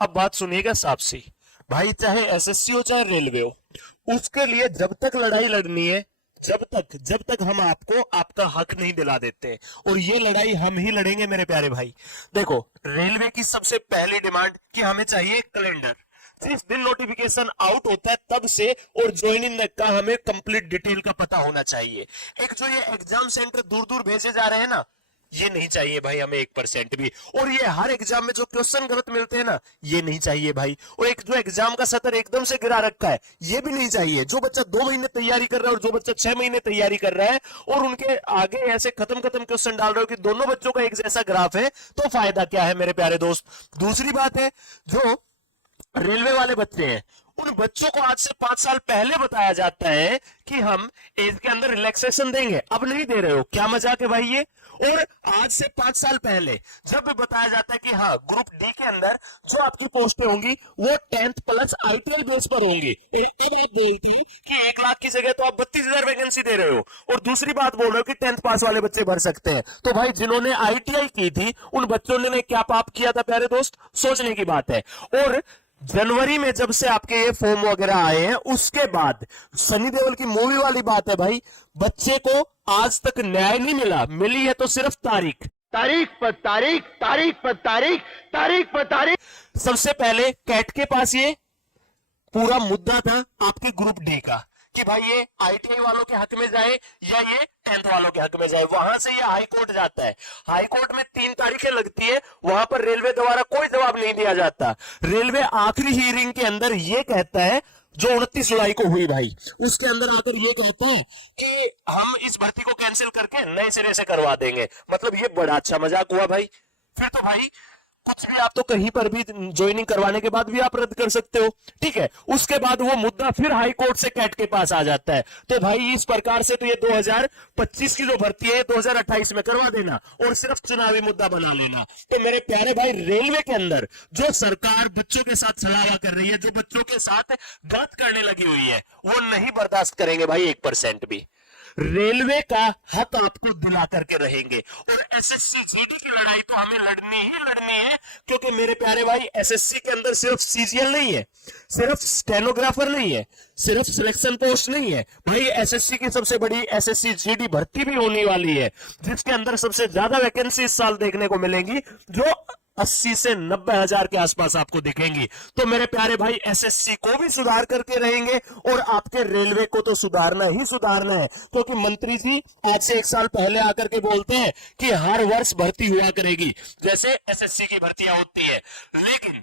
अब बात सुनिएगा साफ सी भाई, चाहे एसएससी हो चाहे रेलवे हो, उसके लिए जब तक लड़ाई लड़नी है, जब तक हम आपको आपका हक नहीं दिला देते, और ये लड़ाई हम ही लड़ेंगे मेरे प्यारे भाई। देखो, रेलवे की सबसे पहली डिमांड कि हमें चाहिए कैलेंडर। जिस दिन नोटिफिकेशन आउट होता है तब से और ज्वाइनिंग का हमें कंप्लीट डिटेल का पता होना चाहिए। एक जो ये एग्जाम सेंटर दूर दूर भेजे जा रहे हैं ना, ये नहीं चाहिए भाई हमें 1% भी। और ये हर एग्जाम में जो क्वेश्चन गलत मिलते हैं ना, ये नहीं चाहिए भाई। और एक जो एग्जाम का सतर एकदम से गिरा रखा है, ये भी नहीं चाहिए। जो बच्चा 2 महीने तैयारी कर रहा है और जो बच्चा 6 महीने तैयारी कर रहा है, और उनके आगे ऐसे खत्म खत्म क्वेश्चन डाल रहे हो कि दोनों बच्चों का एक जैसा ग्राफ है, तो फायदा क्या है मेरे प्यारे दोस्त। दूसरी बात है, जो रेलवे वाले बच्चे हैं, उन बच्चों को आज से 5 साल पहले बताया जाता है कि हम एज के अंदर रिलैक्सेशन देंगे, अब नहीं दे रहे हो, क्या मजाक है भाई ये। और आज से 5 साल पहले जब भी बताया जाता है कि हाँ ग्रुप डी के अंदर जो आपकी पोस्टें होंगी वो 10th प्लस आईटीएल बेस पर होंगी, तब आप बोलते हैं कि 1 लाख की जगह तो आप 32,000 वैकेंसी दे रहे हो, और दूसरी बात बोल रहे हो कि 10th पास वाले बच्चे भर सकते हैं। तो भाई जिन्होंने आईटीआई की थी उन बच्चों ने क्या पाप किया था प्यारे दोस्त, सोचने की बात है। और जनवरी में जब से आपके ये फॉर्म वगैरह आए हैं, उसके बाद सनी देओल की मूवी वाली बात है भाई, बच्चे को आज तक न्याय नहीं मिला, मिली है तो सिर्फ तारीख, तारीख पर तारीख, तारीख पर तारीख, तारीख पर तारीख। सबसे पहले कैट के पास ये पूरा मुद्दा था आपके ग्रुप डी का कि भाई ये आईटीआई वालों के हक में जाए या ये 10th वालों के हक में जाए। वहां से ये हाई कोर्ट जाता है, हाई कोर्ट में 3 तारीखें लगती है, वहां पर रेलवे द्वारा कोई जवाब नहीं दिया जाता। रेलवे आखिरी हियरिंग के अंदर ये कहता है, जो 29 जुलाई को हुई भाई, उसके अंदर आकर ये कहता है कि हम इस भर्ती को कैंसिल करके नए सिरे से करवा देंगे। मतलब ये बड़ा अच्छा मजाक हुआ भाई। फिर तो भाई कुछ भी आप तो कहीं पर भी ज्वाइनिंग करवाने के बाद भी आप रद्द कर सकते हो, ठीक है। उसके बाद वो मुद्दा फिर हाई कोर्ट से कैट के पास आ जाता है। तो भाई इस प्रकार से तो ये 2025 की जो भर्ती है 2028 में करवा देना और सिर्फ चुनावी मुद्दा बना लेना। तो मेरे प्यारे भाई, रेलवे के अंदर जो सरकार बच्चों के साथ छलावा कर रही है, जो बच्चों के साथ गलत करने लगी हुई है, वो नहीं बर्दाश्त करेंगे भाई 1% भी। रेलवे का हक आपको दिला करके रहेंगे। और एसएससी जीडी की लड़ाई तो हमें लड़नी ही लड़नी है, क्योंकि मेरे प्यारे भाई एसएससी के अंदर सिर्फ सीजीएल नहीं है, सिर्फ स्टेनोग्राफर नहीं है, सिर्फ सिलेक्शन पोस्ट नहीं है भाई। एसएससी की सबसे बड़ी एसएससी जीडी भर्ती भी होने वाली है, जिसके अंदर सबसे ज्यादा वैकेंसी इस साल देखने को मिलेंगी, जो 80 से 90 हजार के आसपास आपको दिखेंगी। तो मेरे प्यारे भाई, एसएससी को भी सुधार करके रहेंगे और आपके रेलवे को तो सुधारना ही सुधारना है, क्योंकि मंत्री जी आज से 1 साल पहले आकर के बोलते हैं कि हर वर्ष भर्ती हुआ करेगी, जैसे एसएससी की भर्तियां होती है, लेकिन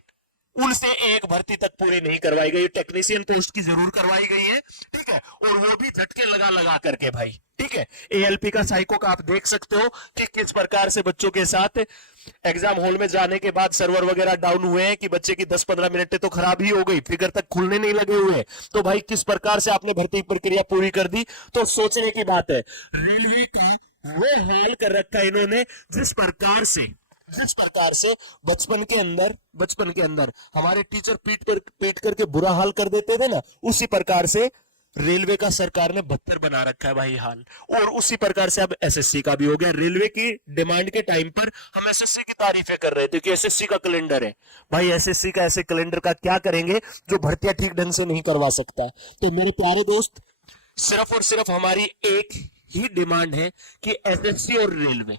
उनसे एक भर्ती तक पूरी नहीं करवाई गई। टेक्नीशियन पोस्ट की जरूर करवाई गई है, ठीक है, और वो भी झटके लगा लगा करके भाई, ठीक है। एएलपी का साइको का आप देख सकते हो कि किस प्रकार से बच्चों के साथ एग्जाम हॉल में जाने के बाद सर्वर वगैरह डाउन हुए हैं कि बच्चे की 10-15 मिनट तो खराब ही हो गई, फिगर तक खुलने नहीं लगे हुए। तो भाई किस प्रकार से आपने भर्ती प्रक्रिया पूरी कर दी, तो सोचने की बात है। रेलवे का वो हाल कर रखा है इन्होंने, जिस प्रकार से बचपन के अंदर हमारे टीचर पीट करके बुरा हाल कर देते थे ना, उसी प्रकार से रेलवे का सरकार ने 72 बना रखा है भाई हाल। और उसी प्रकार से अब एसएससी का भी हो गया। रेलवे की डिमांड के टाइम पर हम एसएससी की तारीफें कर रहे थे कि एसएससी का कैलेंडर है। भाई एसएससी का ऐसे कैलेंडर का क्या करेंगे जो भर्तियां ठीक ढंग से नहीं करवा सकता। तो मेरे प्यारे दोस्त, सिर्फ और सिर्फ हमारी एक ही डिमांड है कि एसएससी और रेलवे,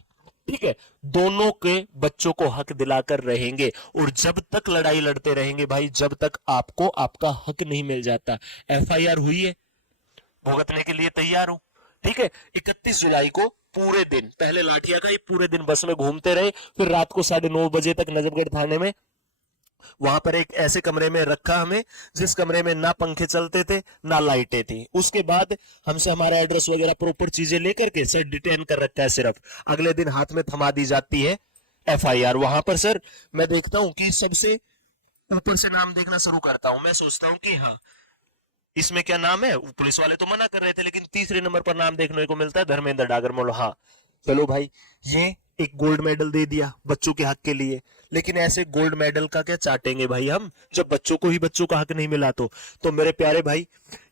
ठीक है, दोनों के बच्चों को हक दिलाकर रहेंगे। और जब तक लड़ाई लड़ते रहेंगे भाई, जब तक आपको आपका हक नहीं मिल जाता। एफआईआर हुई है, भुगतने के लिए तैयार हूं, ठीक है। 31 जुलाई को पूरे दिन, पहले लाठिया का ही पूरे दिन बस में घूमते रहे, फिर रात को 9:30 बजे तक नजफगढ़ थाने में, वहां पर एक ऐसे कमरे में रखा हमें जिस कमरे में ना पंखे चलते थे ना लाइटें थी। उसके बाद हमसे हमारा एड्रेस वगैरह प्रॉपर चीजें लेकर के सर डिटेन कर रखा है। सिर्फ अगले दिन हाथ में थमा दी जाती है एफआईआर। वहां पर सर मैं देखता हूं कि सबसे ऊपर से नाम देखना शुरू करता हूं। मैं सोचता हूं कि हाँ इसमें क्या नाम है, पुलिस वाले तो मना कर रहे थे, लेकिन तीसरे नंबर पर नाम देखने को मिलता है धर्मेंद्र डागर मोलो। हाँ चलो भाई, ये एक गोल्ड मेडल दे दिया बच्चों के हक के लिए, लेकिन ऐसे गोल्ड मेडल का क्या चाटेंगे भाई हम, जब बच्चों को ही बच्चों का हक नहीं मिला। तो मेरे प्यारे भाई,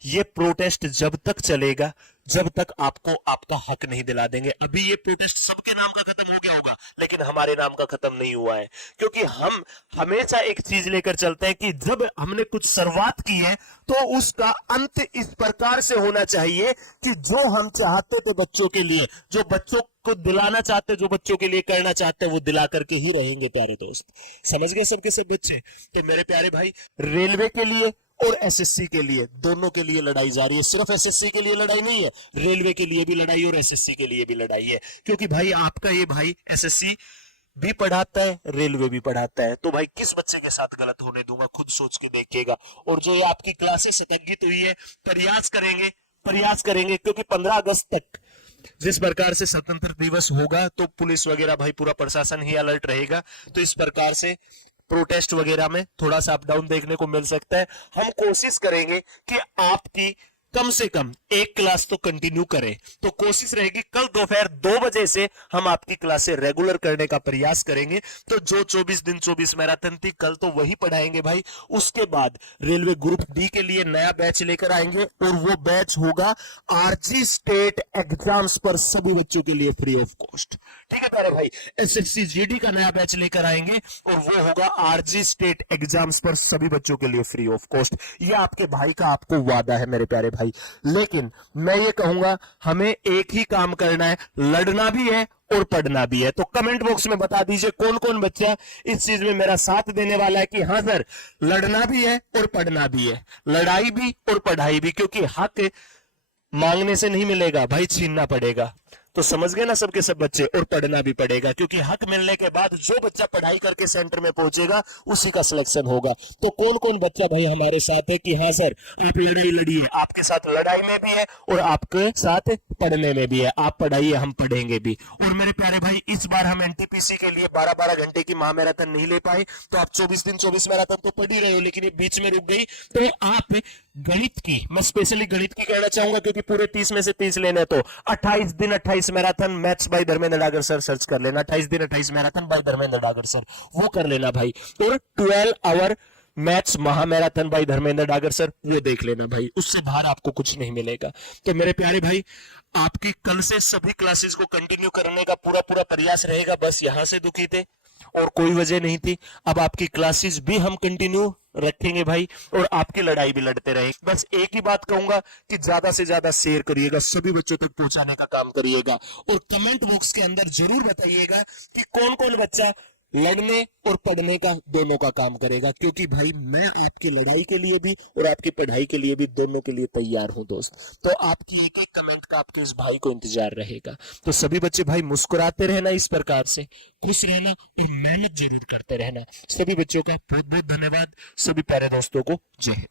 ये प्रोटेस्ट जब तक चलेगा जब तक आपको आपका हक नहीं दिला देंगे। अभी ये प्रोटेस्ट सबके नाम का खत्म हो गया होगा, लेकिन हमारे नाम का खत्म नहीं हुआ है, क्योंकि हम हमेशा एक चीज लेकर चलते हैं कि जब हमने कुछ शुरुआत की है तो उसका अंत इस प्रकार से होना चाहिए कि जो हम चाहते थे बच्चों के लिए, जो बच्चों को दिलाना चाहते, जो बच्चों के लिए करना चाहते हैं, वो दिला करके ही रहेंगे प्यारे दोस्त। समझ गए सबके सब बच्चे? तो मेरे प्यारे भाई, रेलवे के लिए और एसएससी के लिए, दोनों के लिए लड़ाई जारी है। सिर्फ एसएससी के लिए लड़ाई नहीं है, रेलवे के लिए भी लड़ाई और एसएससी के लिए भी लड़ाई है, क्योंकि भाई आपका ये भाई एसएससी भी पढ़ाता है, रेलवे भी पढ़ाता है। तो भाई किस बच्चे के साथ गलत होने दूंगा, खुद सोच के देखिएगा। और जो ये आपकी क्लासेस स्थगित हुई है, प्रयास करेंगे क्योंकि 15 अगस्त तक जिस प्रकार से स्वतंत्र दिवस होगा तो पुलिस वगैरह भाई पूरा प्रशासन ही अलर्ट रहेगा, तो इस प्रकार से प्रोटेस्ट वगैरह में थोड़ा सा अप डाउन देखने को मिल सकता है। हम कोशिश करेंगे कि आपकी कम से कम एक क्लास तो कंटिन्यू करें, तो कोशिश रहेगी कल दोपहर 2 बजे से हम आपकी क्लासें रेगुलर करने का प्रयास करेंगे। तो जो 24 दिन 24 मैराथन थी, कल तो वही पढ़ाएंगे भाई। उसके बाद रेलवे ग्रुप डी के लिए नया बैच लेकर आएंगे और वो बैच होगा आरजी स्टेट एग्जाम्स पर सभी बच्चों के लिए फ्री ऑफ कॉस्ट। ठीक है प्यारे भाई, एसएससी जीडी का नया बैच लेकर आएंगे और वो होगा आरजी स्टेट एग्जाम्स पर सभी बच्चों के लिए फ्री ऑफ कॉस्ट। ये आपके भाई का आपको वादा है मेरे प्यारे भाई। लेकिन मैं ये कहूंगा, हमें एक ही काम करना है, लड़ना भी है और पढ़ना भी है। तो कमेंट बॉक्स में बता दीजिए कौन कौन बच्चा इस चीज में मेरा साथ देने वाला है कि हाँ सर, लड़ना भी है और पढ़ना भी है, लड़ाई भी और पढ़ाई भी, क्योंकि हक मांगने से नहीं मिलेगा भाई, छीनना पड़ेगा। तो समझ गए ना सबके सब बच्चे? और पढ़ना भी पड़ेगा, क्योंकि हक मिलने के बाद जो बच्चा पढ़ाई करके सेंटर में पहुंचेगा उसी का सिलेक्शन होगा। तो कौन कौन बच्चा भाई हमारे साथ है कि हाँ सर आप लड़ाई लड़िए, आपके साथ लड़ाई में भी है और आपके साथ पढ़ने में भी है, आप पढ़ाइए हम पढ़ेंगे भी। और मेरे प्यारे भाई, इस बार हम एनटीपीसी के लिए 12-12 घंटे की महामैराथन नहीं ले पाए, तो आप 24 दिन 24 मैराथन तो पढ़ ही रहे हो, लेकिन ये बीच में रुक गई। तो आप गणित की, मैं स्पेशली गणित की कहना चाहूंगा क्योंकि पूरे 30 में से 30 लेने, तो 28 दिन 28 marathon maths by Dharmendra Dagar sir search कर लेना, 28 दिन 28 marathon by Dharmendra Dagar sir, वो कर लेना भाई। और 12 आवर मैथ्स महामैराथन बाय धर्मेंद्र डागर सर, वो देख लेना भाई, उससे बाहर आपको कुछ नहीं मिलेगा। तो मेरे प्यारे भाई, आपकी कल से सभी क्लासेस को कंटिन्यू करने का पूरा प्रयास रहेगा। बस यहां से दुखी थे और कोई वजह नहीं थी, अब आपकी क्लासेस भी हम कंटिन्यू रखेंगे भाई, और आपकी लड़ाई भी लड़ते रहे। बस एक ही बात कहूंगा कि ज्यादा से ज्यादा शेयर करिएगा, सभी बच्चों तक पहुंचाने का काम करिएगा, और कमेंट बॉक्स के अंदर जरूर बताइएगा कि कौन कौन बच्चा लड़ने और पढ़ने का दोनों का काम करेगा, क्योंकि भाई मैं आपकी लड़ाई के लिए भी और आपकी पढ़ाई के लिए भी, दोनों के लिए तैयार हूं दोस्त। तो आपकी एक एक कमेंट का आपके उस भाई को इंतजार रहेगा। तो सभी बच्चे भाई मुस्कुराते रहना, इस प्रकार से खुश रहना और मेहनत जरूर करते रहना। सभी बच्चों का बहुत बहुत धन्यवाद। सभी प्यारे दोस्तों को जय हिंद।